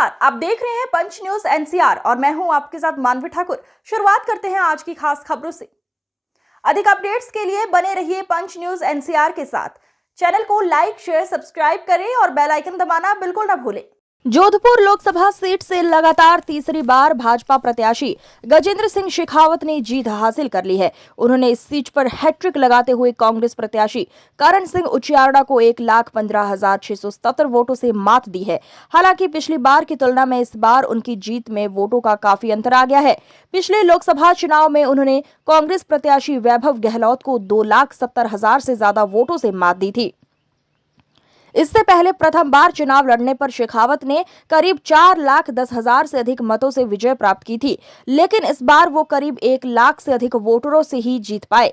नमस्कार, आप देख रहे हैं पंच न्यूज एनसीआर और मैं हूं आपके साथ मानवी ठाकुर। शुरुआत करते हैं आज की खास खबरों से। अधिक अपडेट्स के लिए बने रहिए पंच न्यूज एनसीआर के साथ। चैनल को लाइक, शेयर, सब्सक्राइब करें और बेल आइकन दबाना बिल्कुल ना भूलें। जोधपुर लोकसभा सीट से लगातार तीसरी बार भाजपा प्रत्याशी गजेंद्र सिंह शेखावत ने जीत हासिल कर ली है। उन्होंने इस सीट पर हैट्रिक लगाते हुए कांग्रेस प्रत्याशी करण सिंह उचियार्डा को 1,15,677 वोटों से मात दी है। हालांकि पिछली बार की तुलना में इस बार उनकी जीत में वोटों का काफी अंतर आ गया है। पिछले लोकसभा चुनाव में उन्होंने कांग्रेस प्रत्याशी वैभव गहलोत को 2,70,000 से ज्यादा वोटों से मात दी थी। इससे पहले प्रथम बार चुनाव लड़ने पर शेखावत ने करीब 4,10,000 से अधिक मतों से विजय प्राप्त की थी, लेकिन इस बार वो करीब 1 लाख से अधिक वोटरों से ही जीत पाए।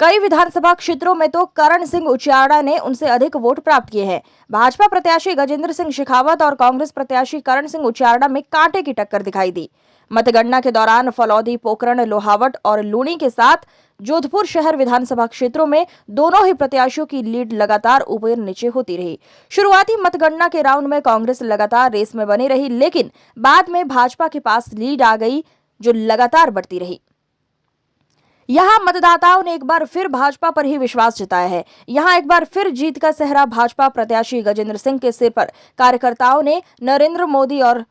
कई विधानसभा क्षेत्रों में तो करण सिंह उचियार्डा ने उनसे अधिक वोट प्राप्त किए हैं। भाजपा प्रत्याशी गजेंद्र सिंह शेखावत और कांग्रेस प्रत्याशी करण सिंह उचियार्डा में कांटे की टक्कर दिखाई दी। मतगणना के दौरान फलौदी, पोकरण, लोहावट और लूणी के साथ जोधपुर शहर विधानसभा क्षेत्रों में दोनों ही प्रत्याशियों की लीड लगातार ऊपर नीचे होती रही। शुरुआती मतगणना के राउंड में कांग्रेस लगातार रेस में बनी रही, लेकिन बाद में भाजपा के पास लीड आ गई, जो लगातार बढ़ती रही। यहां मतदाताओं ने एक बार फिर भाजपा पर ही विश्वास जताया है। यहां एक बार फिर जीत का सेहरा भाजपा प्रत्याशी गजेंद्र सिंह के सिर पर कार्यकर्ताओं ने नरेंद्र मोदी और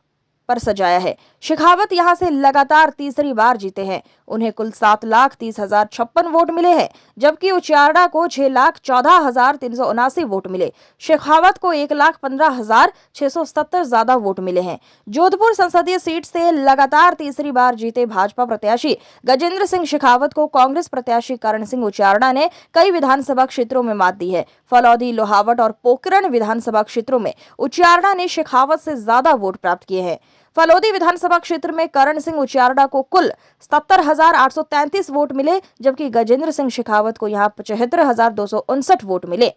पर सजाया है। शेखावत यहां से लगातार तीसरी बार जीते हैं। उन्हें कुल 7,30,056 वोट मिले हैं, जबकि उचियार्डा को 6,14,379 वोट मिले। शेखावत को 1,15,677 ज्यादा वोट मिले हैं। जोधपुर संसदीय सीट से लगातार तीसरी बार जीते भाजपा प्रत्याशी गजेंद्र सिंह शेखावत को कांग्रेस प्रत्याशी करण सिंह उचियार्डा ने कई विधानसभा क्षेत्रों में मात दी है। फलौदी, लोहावट और पोकरण विधानसभा क्षेत्रों में उचियार्डा ने शेखावत से ज्यादा वोट प्राप्त किए हैं। फलौदी विधानसभा क्षेत्र में करण सिंह उचियार्डा को कुल 70,833 वोट मिले, जबकि गजेंद्र सिंह शेखावत को यहां 75,259 वोट मिले।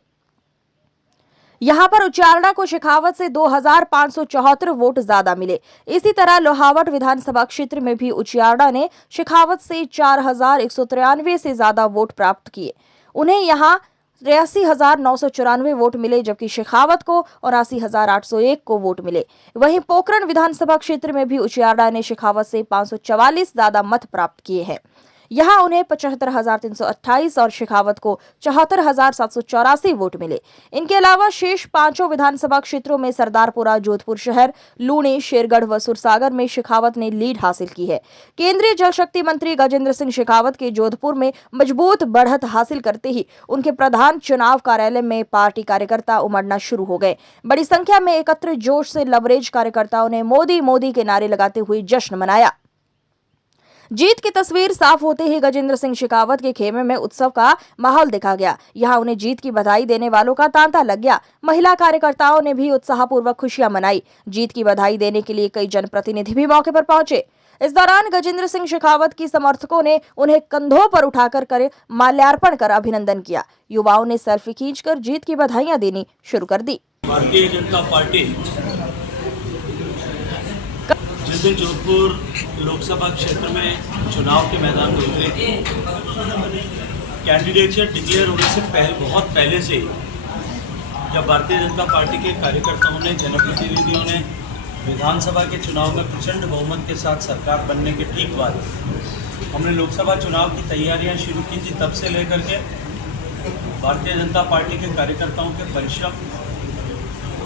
यहां पर उचियार्डा को शेखावत से 2,574 वोट ज्यादा मिले। इसी तरह लोहावट विधानसभा क्षेत्र में भी उचियार्डा ने शेखावत से 4,193 से ज्यादा वोट प्राप्त किए। उन्हें यहां 83,994 वोट मिले, जबकि शेखावत को 79,801 को वोट मिले। वहीं पोकरण विधानसभा क्षेत्र में भी उचियार्डा ने शेखावत से 544 ज्यादा मत प्राप्त किए हैं। यहां उन्हें 75,328 और शेखावत को 74,784 वोट मिले। इनके अलावा शेष पांचों विधानसभा क्षेत्रों में सरदारपुरा, जोधपुर शहर, लूणी, शेरगढ़ व सुरसागर में शेखावत ने लीड हासिल की है। केंद्रीय जल शक्ति मंत्री गजेंद्र सिंह शेखावत के जोधपुर में मजबूत बढ़त हासिल करते ही उनके प्रधान चुनाव कार्यालय में पार्टी कार्यकर्ता उमड़ना शुरू हो गए। बड़ी संख्या में एकत्र जोश से लबरेज कार्यकर्ताओं ने मोदी मोदी के नारे लगाते हुए जश्न मनाया। जीत की तस्वीर साफ होते ही गजेंद्र सिंह शेखावत के खेमे में उत्सव का माहौल देखा गया। यहां उन्हें जीत की बधाई देने वालों का तांता लग गया। महिला कार्यकर्ताओं ने भी उत्साहपूर्वक खुशियां मनाई। जीत की बधाई देने के लिए कई जनप्रतिनिधि भी मौके पर पहुंचे। इस दौरान गजेंद्र सिंह शेखावत की समर्थकों ने उन्हें कंधों पर उठाकर कर माल्यार्पण कर अभिनंदन किया। युवाओं ने सेल्फी खींचकर जीत की बधाइयां देनी शुरू कर दी। भारतीय जनता पार्टी जिस दिन जोधपुर लोकसभा क्षेत्र में चुनाव के मैदान में उतरे, कैंडिडेचर डिक्लेयर होने से बहुत पहले से जब भारतीय जनता पार्टी के कार्यकर्ताओं ने, जनप्रतिनिधियों ने विधानसभा के चुनाव में प्रचंड बहुमत के साथ सरकार बनने के ठीक बाद हमने लोकसभा चुनाव की तैयारियां शुरू की थी, तब से लेकर के भारतीय जनता पार्टी के कार्यकर्ताओं के परिश्रम,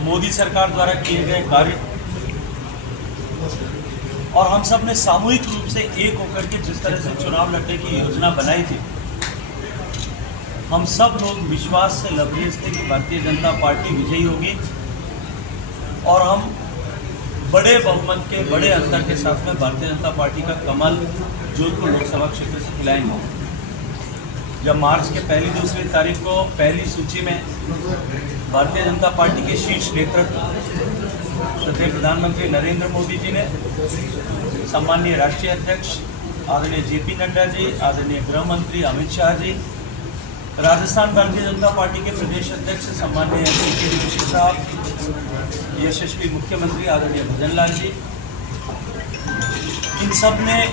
मोदी सरकार द्वारा किए गए कार्य और हम सब ने सामूहिक रूप से एक होकर के जिस तरह से चुनाव लड़ने की योजना बनाई थी, हम सब लोग विश्वास से लबरेज थे कि भारतीय जनता पार्टी विजयी होगी और हम बड़े बहुमत के, बड़े अंतर के साथ में भारतीय जनता पार्टी का कमल जोधपुर लोकसभा क्षेत्र से खिलाएंगे। जब मार्च के पहली दूसरी तारीख को पहली सूची में भारतीय जनता पार्टी के शीर्ष नेतृत्व श्रद्धेय प्रधानमंत्री नरेंद्र मोदी जी ने, सम्माननीय राष्ट्रीय अध्यक्ष आदरणीय जेपी नड्डा जी, आदरणीय गृह मंत्री अमित शाह जी, राजस्थान भारतीय जनता पार्टी के प्रदेश अध्यक्ष सम्माननीय के जोशी साहब, यशस्वी मुख्यमंत्री आदरणीय भजन लाल जी, इन सब ने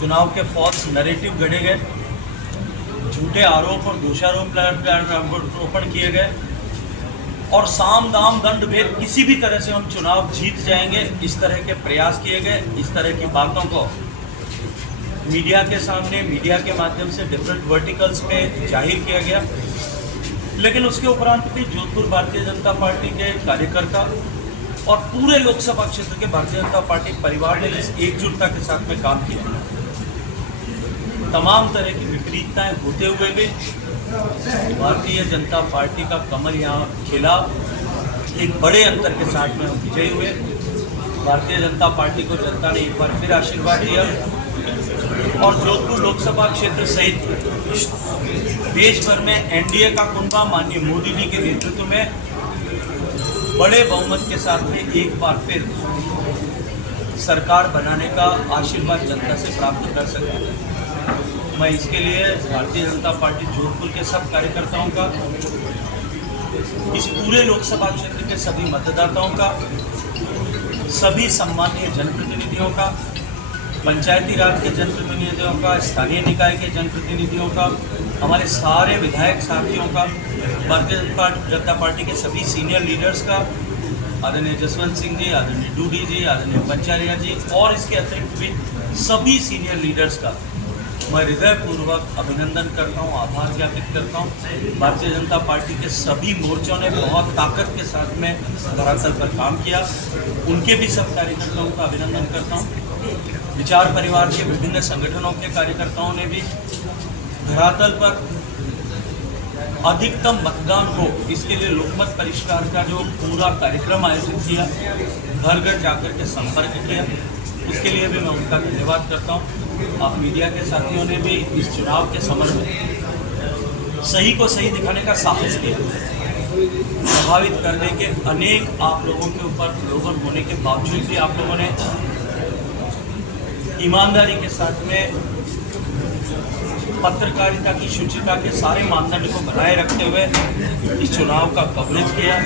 चुनाव के फॉल्स नैरेटिव गढ़े गए, झूठे आरोप और दोषारोपण किए गए और साम दाम दंड भेद किसी भी तरह से हम चुनाव जीत जाएंगे, इस तरह के प्रयास किए गए। इस तरह की बातों को मीडिया के सामने, मीडिया के माध्यम से डिफरेंट वर्टिकल्स पे जाहिर किया गया, लेकिन उसके उपरांत भी जोधपुर भारतीय जनता पार्टी के कार्यकर्ता और पूरे लोकसभा क्षेत्र के भारतीय जनता पार्टी परिवार ने इस एकजुटता के साथ में काम किया। तमाम तरह की विपरीतताएं होते हुए भी भारतीय जनता पार्टी का कमल यहाँ खिला। एक बड़े अंतर के साथ में हम विजयी हुए। भारतीय जनता पार्टी को जनता ने एक बार फिर आशीर्वाद दिया और जोधपुर लोकसभा क्षेत्र सहित देश भर में एनडीए का कुनबा माननीय मोदी जी के नेतृत्व में बड़े बहुमत के साथ में एक बार फिर सरकार बनाने का आशीर्वाद जनता से प्राप्त कर सके। मैं इसके लिए भारतीय जनता पार्टी जोधपुर के सब कार्यकर्ताओं का, इस पूरे लोकसभा क्षेत्र के सभी मतदाताओं का, सभी सम्मानीय जनप्रतिनिधियों का, पंचायती राज के जनप्रतिनिधियों का, स्थानीय निकाय के जनप्रतिनिधियों का, हमारे सारे विधायक साथियों का, भारतीय जनता पार्टी के सभी सीनियर लीडर्स का, आदरणीय जसवंत सिंह जी, आदरणीय डूडी जी, आदरणीय पंचारिया जी और इसके अतिरिक्त भी सभी सीनियर लीडर्स का मैं हृदयपूर्वक अभिनंदन करता हूँ, आभार ज्ञापित करता हूँ। भारतीय जनता पार्टी के सभी मोर्चों ने बहुत ताकत के साथ में धरातल पर काम किया। उनके भी सब कार्यकर्ताओं का अभिनंदन करता हूँ। विचार परिवार के विभिन्न संगठनों के कार्यकर्ताओं ने भी धरातल पर अधिकतम मतदान हो, इसके लिए लोकमत परिष्कार का जो पूरा कार्यक्रम आयोजित किया, घर घर जाकर के संपर्क किया, उसके लिए भी मैं उनका धन्यवाद करता हूँ। आप मीडिया के साथियों ने भी इस चुनाव के समर में सही को सही दिखाने का साहस किया। प्रभावित करने के अनेक आप लोगों के ऊपर प्रलोभन होने के बावजूद भी आप लोगों ने ईमानदारी के साथ में पत्रकारिता की शुचिता के सारे मानदंड को बनाए रखते हुए इस चुनाव का कवरेज किया।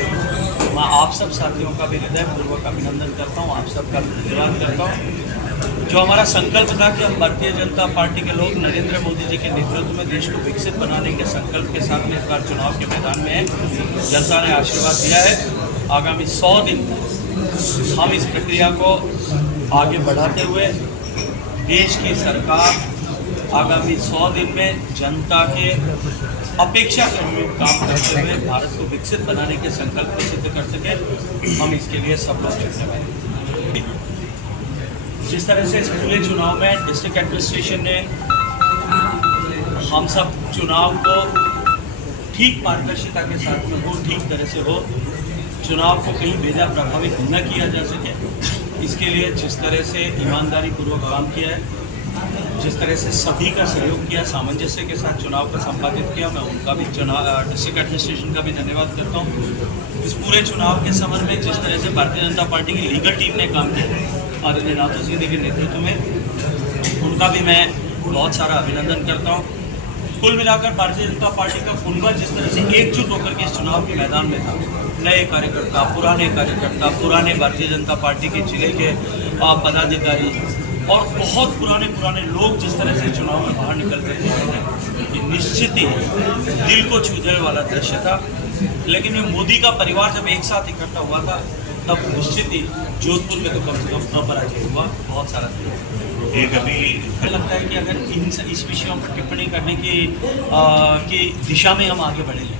मैं आप सब साथियों का भी हृदयपूर्वक अभिनंदन करता हूं, आप सबका धन्यवाद करता हूं। जो हमारा संकल्प था कि हम भारतीय जनता पार्टी के लोग नरेंद्र मोदी जी के नेतृत्व में देश को विकसित बनाने के संकल्प के साथ में इस बार चुनाव के मैदान में है। जनता ने आशीर्वाद दिया है। आगामी 100 दिन हम इस प्रक्रिया को आगे बढ़ाते हुए देश की सरकार आगामी 100 दिन में जनता के अपेक्षा के अनुरूप काम करते हुए भारत को विकसित बनाने के संकल्प को सिद्ध कर सके, हम इसके लिए सब लोग जिम्मेदार। जिस तरह से इस पूरे चुनाव में डिस्ट्रिक्ट एडमिनिस्ट्रेशन ने हम सब चुनाव को ठीक पारदर्शिता के साथ में हो, ठीक तरह से हो, चुनाव को कहीं बेजा प्रभावित न किया जा सके, इसके लिए जिस तरह से ईमानदारी पूर्वक काम किया है, जिस तरह से सभी का सहयोग किया, सामंजस्य के साथ चुनाव का संपादित किया, मैं उनका भी डिस्ट्रिक्ट एडमिनिस्ट्रेशन का भी धन्यवाद करता हूँ। इस पूरे चुनाव के समर में जिस तरह से भारतीय जनता पार्टी की लीगल टीम ने काम किया आदरणीय नाथू सिंह के नेतृत्व में, उनका भी मैं बहुत सारा अभिनंदन करता हूँ। कुल मिलाकर भारतीय जनता पार्टी का कुनबा जिस तरह से एकजुट होकर के इस चुनाव के मैदान में था, नए कार्यकर्ता, पुराने भारतीय जनता पार्टी के जिले के पदाधिकारी और बहुत पुराने लोग जिस तरह से चुनाव में बाहर निकल कर ये निश्चित ही दिल को छू जाने वाला दृश्य था। लेकिन ये मोदी का परिवार जब एक साथ इकट्ठा हुआ था तब निश्चित ही जोधपुर में तो कम से कम अपराजय हुआ। बहुत सारा एक अभी लगता है कि अगर इस विषयों पर टिप्पणी करने की दिशा में हम आगे बढ़ेंगे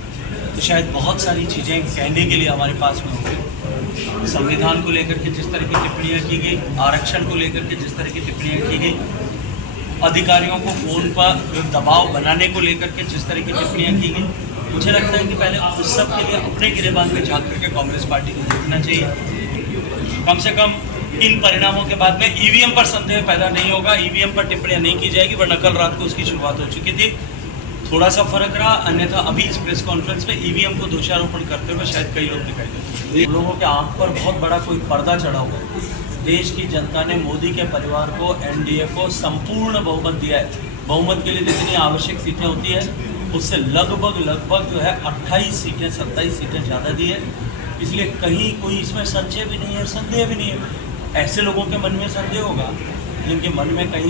तो शायद बहुत सारी चीज़ें कहने के लिए हमारे पास में होंगी। संविधान को लेकर के जिस तरह की टिप्पणियाँ की गई, आरक्षण को लेकर के जिस तरह की टिप्पणियाँ की गई, अधिकारियों को फ़ोन पर दबाव बनाने को लेकर के जिस तरह की टिप्पणियाँ की गई, मुझे लगता है कि पहले उस सब के लिए अपने गिरेबान में झाँक करके कांग्रेस पार्टी को देखना चाहिए। कम से कम इन परिणामों के बाद में ईवीएम पर संदेह पैदा नहीं होगा, ईवीएम पर टिप्पणियाँ नहीं की जाएगी, वरना कल रात को उसकी शुरुआत हो चुकी थी। थोड़ा सा फर्क रहा, अन्यथा अभी इस प्रेस कॉन्फ्रेंस में ईवीएम को दोषारोपण करते हुए शायद कई लोग दिखाई देते। लोगों के आंख पर बहुत बड़ा कोई पर्दा चढ़ा हुआ है। देश की जनता ने मोदी के परिवार को, एनडीए को संपूर्ण बहुमत दिया है। बहुमत के लिए जितनी आवश्यक सीटें होती है उससे लगभग जो है 28 सीटें 27 सीटें ज़्यादा दी है। इसलिए कहीं कोई इसमें संशय भी नहीं है, संदेह भी नहीं है। ऐसे लोगों के मन में संदेह होगा जिनके मन में कहीं